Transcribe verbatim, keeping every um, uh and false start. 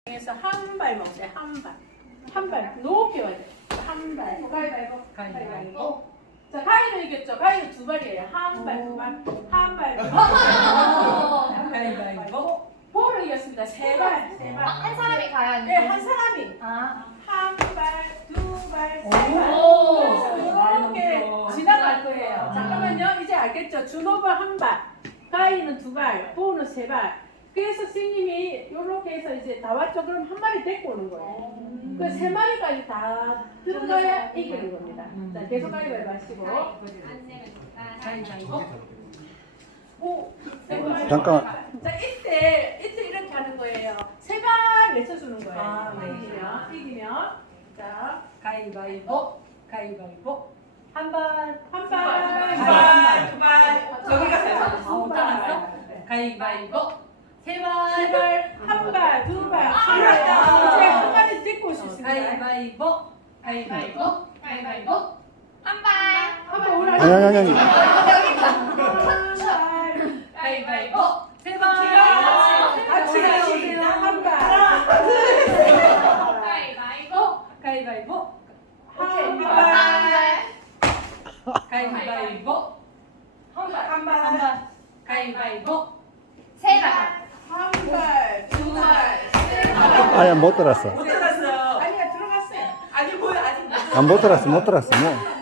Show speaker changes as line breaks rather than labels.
그래서 한 발 먹어요. 한 발. 한 발. 높이 와야 돼. 한 발. 가위바위보. 가위바위보. 자, 가위는 이겼죠? 가위는 두 발이에요. 한 발, 두 발. 한 발, 두 발. 가위바위보. 보를 이겼습니다. 세 발. 세 발.
한 사람이 가야 하는
네, 한 사람이.
아.
한 발, 두 발, 세 발.
오.
그래서 이렇게 지나갈 거예요. 잠깐만요. 이제 알겠죠? 준호가 한 발, 가위는 두 발, 보는 세 발. 그래서 스님이 이렇게 해서 이제 다 왔죠? 그럼 한 마리 데리고 오는 거예요. 그 세 마리까지 다 들어가야 이기는 겁니다. 자, 계속 가위바위보 하시고. 가위바위보. 오, 세 발.
잠깐만.
자, 이때, 이때 이렇게 하는 거예요. 세 발 외쳐주는 거예요.
아, 네.
이기면, 이기면. 자,
가위바위보, 가위바위보. 한 발,
한
발,
발,
두 발, 두 발. 저기 가세요. 아,
두
못
발.
따랐어? 가위바위보, 세 발.
세 발, 한 발, 두 발, 세 발.
알았다.
이제 한 마리 찍고 오실 수 있어요.
가위바위보, 가위바위보, 가위바위보.
한 발.
한번 올라.
아니, 아니, 아니, 아니.
가위바위보, 세 발.
같이 가시죠. 한 발.
가위바위보.
가위바위보,
한
오케이.
발.
가위바위보. 한 발, 한 발, 한 발. 가위바위보.
세 발.
한 발, 두 발, 세 발.
아야, 못 들었어.
못 들었어요.
아니야, 들어갔어요.
아직 뭐야, 아직.
안 못 들었어, 못 들었어. 뭐.